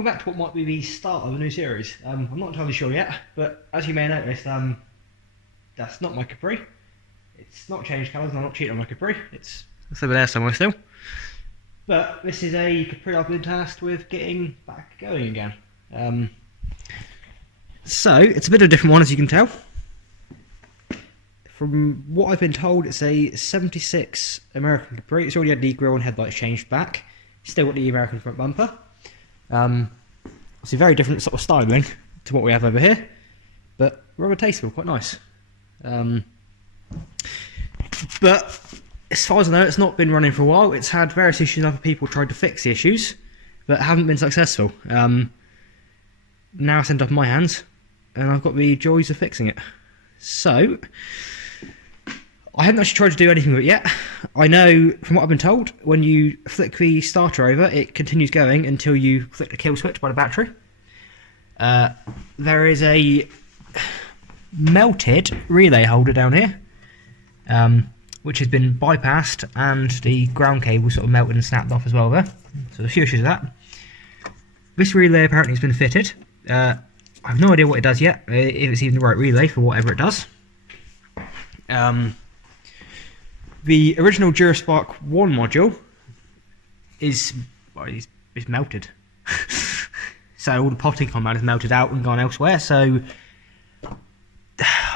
welcome back to what might be the start of a new series. I'm not entirely sure yet, but as you may have noticed, that's not my Capri. It's not changed colours and I'm not cheating on my Capri. It's over there somewhere still. But this is a Capri I've been tasked with getting back going again. So, it's a bit of a different one, as you can tell. From what I've been told, it's a 76 American Capri. It's already had the grille and headlights changed back. Still got the American front bumper. It's a very different sort of styling to what we have over here, but rather tasteful, quite nice. But as far as I know, it's not been running for a while. It's had various issues and other people tried to fix the issues, but haven't been successful. Now it's ended up in my hands, and I've got the joys of fixing it. So, I haven't actually tried to do anything with it yet. I know, from what I've been told, when you flick the starter over, it continues going until you flick the kill switch by the battery. There is a melted relay holder down here, which has been bypassed, and the ground cable sort of melted and snapped off as well there. So there's a few issues with that. This relay apparently has been fitted. I have no idea what it does yet, if it's even the right relay for whatever it does. The original Spark 1 module is melted. So all the potting compound is melted out and gone elsewhere, so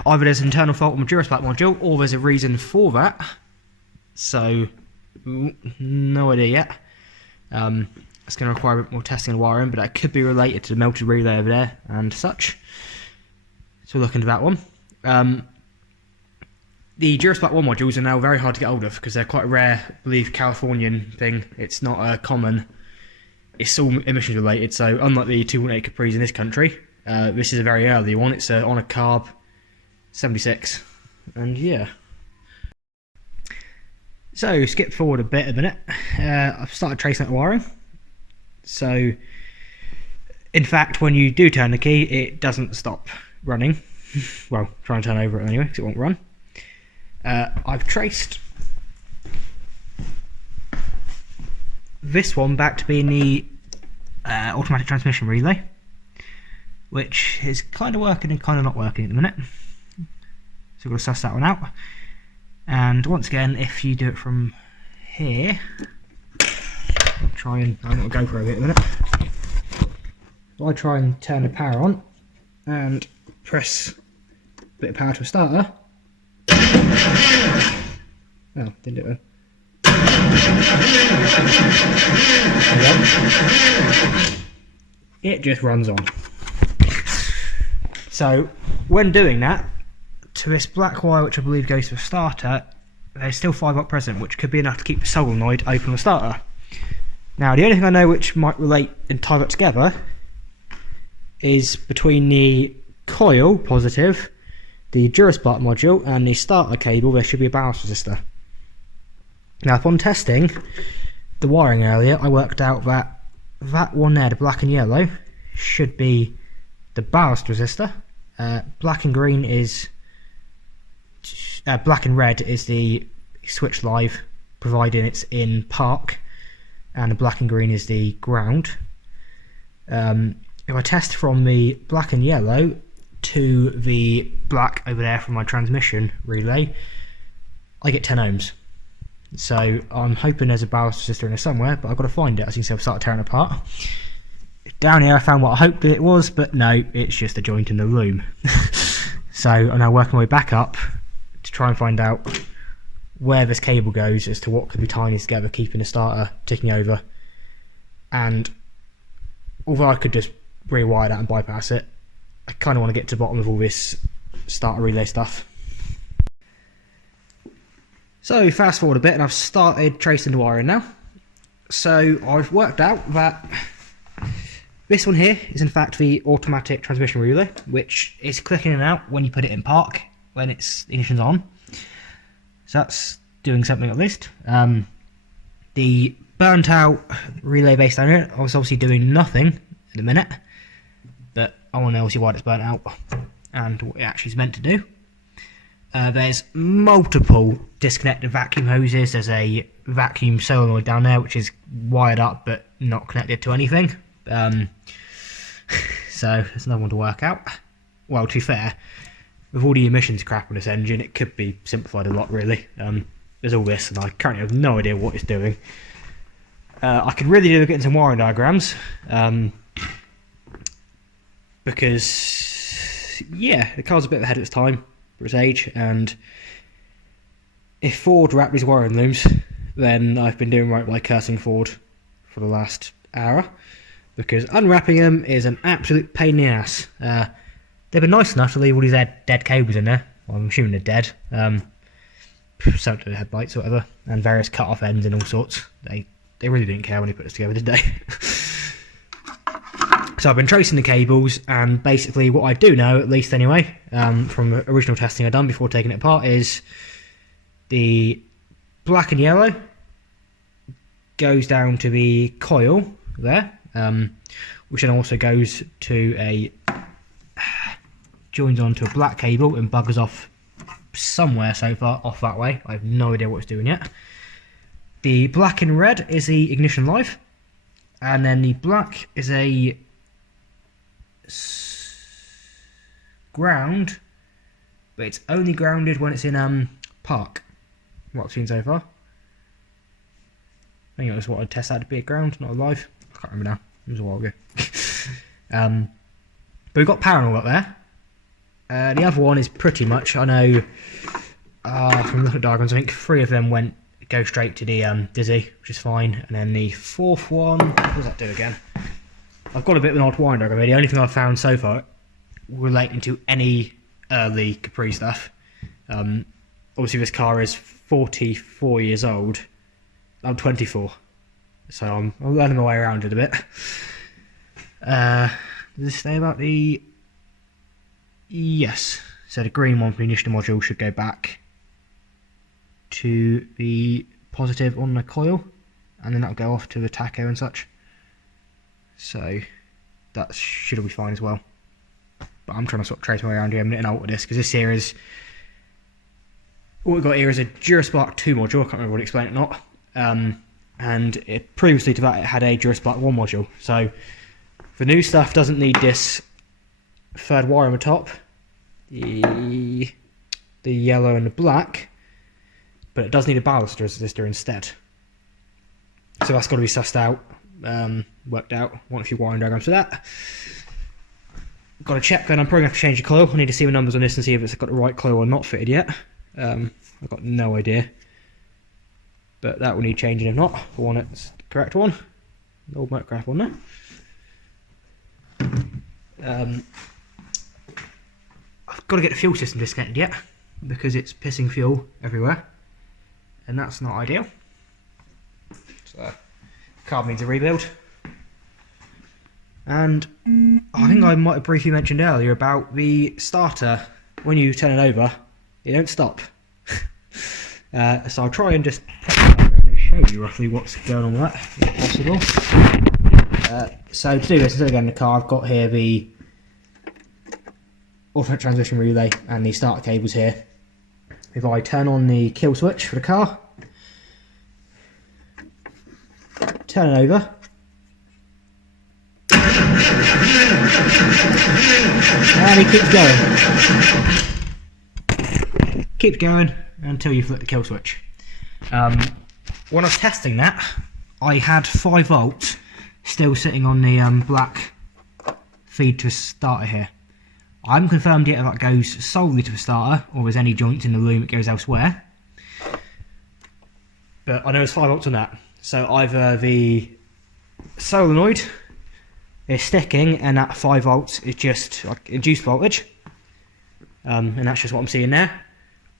either there's an internal fault on the Spark module, or there's a reason for that. So, no idea yet. It's going to require a bit more testing and wiring, but that could be related to the melted relay over there and such. So we'll look into that one. The Spark 1 modules are now very hard to get hold of because they're quite a rare, I believe, Californian thing. It's not a common. It's all emissions related, so unlike the 2.8 Capris in this country, this is a very early one. It's on a carb 76, and yeah. So skip forward a bit a minute. I've started tracing out the wiring. So, in fact, when you do turn the key, it doesn't stop running. Well, try and turn over it anyway, because it won't run. I've traced this one back to being the automatic transmission relay, which is kind of working and kind of not working at the minute. So we've got to suss that one out. And once again, if you do it from here, I'll try and I've got to GoPro it a minute. So I try and turn the power on and press a bit of power to a starter. Oh, didn't do it then. It just runs on. So, when doing that, to this black wire, which I believe goes to a starter, there's still 5 volt present, which could be enough to keep the solenoid open on the starter. Now, the only thing I know which might relate and tie that together is between the coil positive, the Spark module, and the starter cable, there should be a ballast resistor. Now, upon testing the wiring earlier, I worked out that that one there, the black and yellow, should be the ballast resistor. Black and green is black and red is the switch live, providing it's in park, and the black and green is the ground. If I test from the black and yellow to the black over there from my transmission relay, I get 10 ohms. So I'm hoping there's a ballast resistor in there somewhere, but I've got to find it. As you can see, I've started tearing it apart. Down here I found what I hoped it was, but no, it's just a joint in the loom. So I'm now working my way back up to try and find out where this cable goes as to what could be tying together, keeping the starter ticking over. And although I could just rewire that and bypass it, I kind of want to get to the bottom of all this starter relay stuff. So fast forward a bit and I've started tracing the wiring now. So I've worked out that this one here is in fact the automatic transmission relay, which is clicking in and out when you put it in park, when its ignition's on. So that's doing something at least. The burnt out relay base down here, I was obviously doing nothing in a minute, but I want to know why it's burnt out and what it actually is meant to do. There's multiple disconnected vacuum hoses. There's a vacuum solenoid down there which is wired up but not connected to anything. So there's another one to work out. Well, to be fair, with all the emissions crap on this engine, it could be simplified a lot, really. There's all this, and I currently have no idea what it's doing. I could really do with getting some wiring diagrams, because, yeah, the car's a bit ahead of its time for its age, and if Ford wrap these wiring looms, then I've been doing right by cursing Ford for the last hour, because unwrapping them is an absolute pain in the ass. They've been nice enough to leave all these dead cables in there. Well, I'm assuming they're dead. Something to the headlights or whatever, and various cut-off ends and all sorts. They really didn't care when they put this together, did they? So I've been tracing the cables, and basically what I do know, at least anyway, from the original testing I've done before taking it apart, is the black and yellow goes down to the coil there, which then also goes to joins onto a black cable and buggers off somewhere so far off that way. I have no idea what it's doing yet. The black and red is the ignition live, and then the black is a ground, but it's only grounded when it's in park. What I've seen so far. I think it was what I'd test that to be a ground, not a live. I can't remember now. It was a while ago. But we've got power and all up there. The other one is pretty much, I know, from looking at diagrams, I think 3 of them go straight to the Dizzy, which is fine. And then the 4th one, what does that do again? I've got a bit of an odd wiring diagram here. The only thing I've found so far relating to any early Capri stuff. Obviously this car is 44 years old. I'm 24. So I'm learning my way around it a bit. Does this say about the... Yes. So the green one for the ignition module should go back to the positive on the coil, and then that'll go off to the tacho and such. So that should all be fine as well. But I'm trying to sort of trace my way around here a minute and alter this, because this here is... What we've got here is a Duraspark 2 module, I can't remember what to explain it or not. And it previously to that it had a Duraspark 1 module. So the new stuff doesn't need this third wire on the top, the yellow and the black, but it does need a ballast resistor instead. So that's got to be sussed out, worked out. Want a few wiring diagrams for that. Got to check then, I'm probably going to have to change the coil. I need to see the numbers on this and see if it's got the right coil or not fitted yet. I've got no idea. But that will need changing if not. The one that's the correct one. The old Mercraft one there. I've got to get the fuel system disconnected yet, because it's pissing fuel everywhere. And that's not ideal. So, car needs a rebuild. And I think I might have briefly mentioned earlier about the starter. When you turn it over, it don't stop. So I'll try and just show you roughly what's going on with that, if possible. So to do this, instead of getting the car, I've got here the automatic transmission relay and the starter cables here. If I turn on the kill switch for the car, turn it over, and he keeps going. Keeps going until you flip the kill switch. When I was testing that, I had 5 volts still sitting on the black feed to a starter here. I haven't confirmed yet if that goes solely to the starter or there's any joints in the loom that goes elsewhere. But I know there's 5 volts on that. So either the solenoid is sticking and that 5 volts is just like induced voltage, and that's just what I'm seeing there,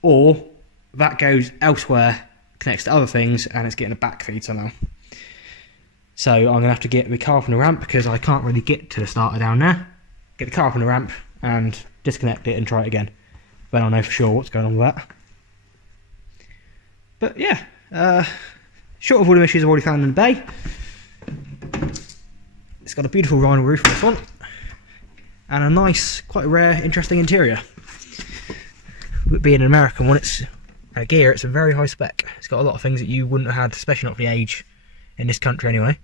or that goes elsewhere, connects to other things, and it's getting a back feed somehow. So I'm going to have to get the car from the ramp, because I can't really get to the starter down there. Get the car from the ramp and disconnect it and try it again. Then I'll know for sure what's going on with that. But yeah, short of all the issues I've already found in the bay. It's got a beautiful vinyl roof on this one, and a nice, quite rare, interesting interior. With being an American one, it's a Ghia, it's a very high spec. It's got a lot of things that you wouldn't have had, especially not for the age in this country anyway.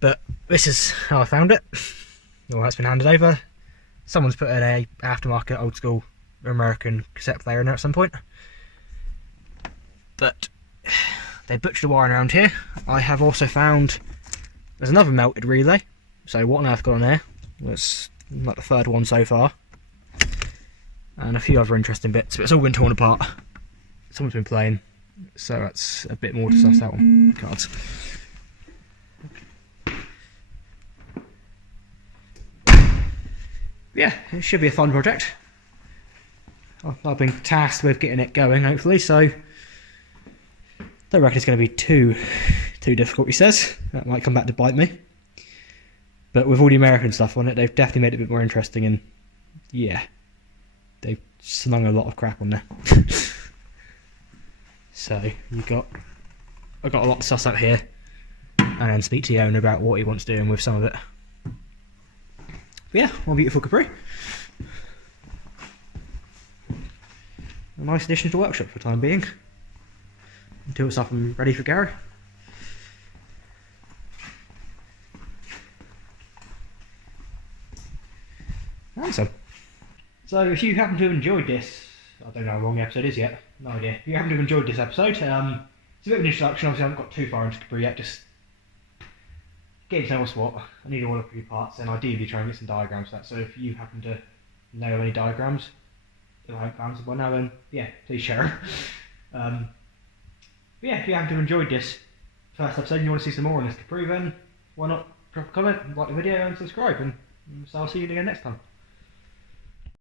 But this is how I found it. Well, that's been handed over. Someone's put in a aftermarket old school American cassette player in there at some point. But they butchered the wiring around here. I have also found there's another melted relay. So what on earth got on there? That's like the third one so far. And a few other interesting bits, but it's all been torn apart. Someone's been playing, so that's a bit more to suss out on cards. Yeah, it should be a fun project. I've been tasked with getting it going, hopefully, so don't reckon it's going to be too difficult, he says. That might come back to bite me. But with all the American stuff on it, they've definitely made it a bit more interesting, and yeah, they've slung a lot of crap on there. So I've got a lot to suss out here, and then speak to the owner about what he wants doing with some of it. But yeah, one beautiful Capri. A nice addition to the workshop for the time being. Until it's up and ready for Gary. Awesome. So if you happen to have enjoyed this, I don't know how long the episode is yet, no idea. If you happen to have enjoyed this episode, it's a bit of an introduction. Obviously I haven't got too far into Capri yet, just getting to know what's what. I need all of the parts, and ideally try and get some diagrams for that. So if you happen to know of any diagrams, if I haven't found some by now, then yeah, please share them. But yeah, if you happen to have enjoyed this first episode and you want to see some more on this Capri, then why not drop a comment, like the video and subscribe, and so I'll see you again next time.